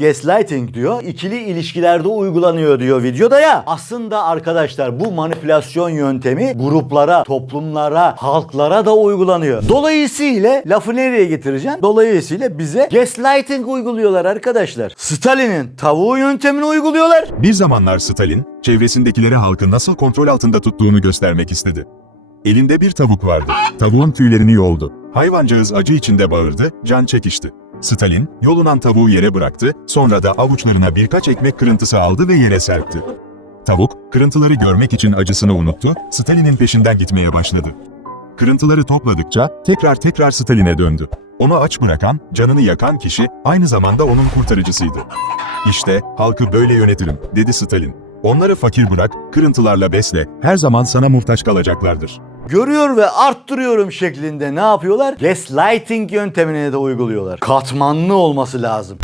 Gaslighting diyor, ikili ilişkilerde uygulanıyor diyor videoda ya. Aslında arkadaşlar bu manipülasyon yöntemi gruplara, toplumlara, halklara da uygulanıyor. Dolayısıyla lafı nereye getireceğim? Dolayısıyla bize gaslighting uyguluyorlar arkadaşlar. Stalin'in tavuğu yöntemini uyguluyorlar. Bir zamanlar Stalin, çevresindekileri halkı nasıl kontrol altında tuttuğunu göstermek istedi. Elinde bir tavuk vardı. Tavuğun tüylerini yoldu. Hayvancağız acı içinde bağırdı, can çekişti. Stalin, yolunan tavuğu yere bıraktı, sonra da avuçlarına birkaç ekmek kırıntısı aldı ve yere serpti. Tavuk, kırıntıları görmek için acısını unuttu, Stalin'in peşinden gitmeye başladı. Kırıntıları topladıkça tekrar Stalin'e döndü. Onu aç bırakan, canını yakan kişi aynı zamanda onun kurtarıcısıydı. "İşte halkı böyle yönetirim," dedi Stalin. "Onları fakir bırak, kırıntılarla besle, her zaman sana muhtaç kalacaklardır." Görüyor ve arttırıyorum şeklinde ne yapıyorlar? Gaslighting yöntemini de uyguluyorlar. Katmanlı olması lazım.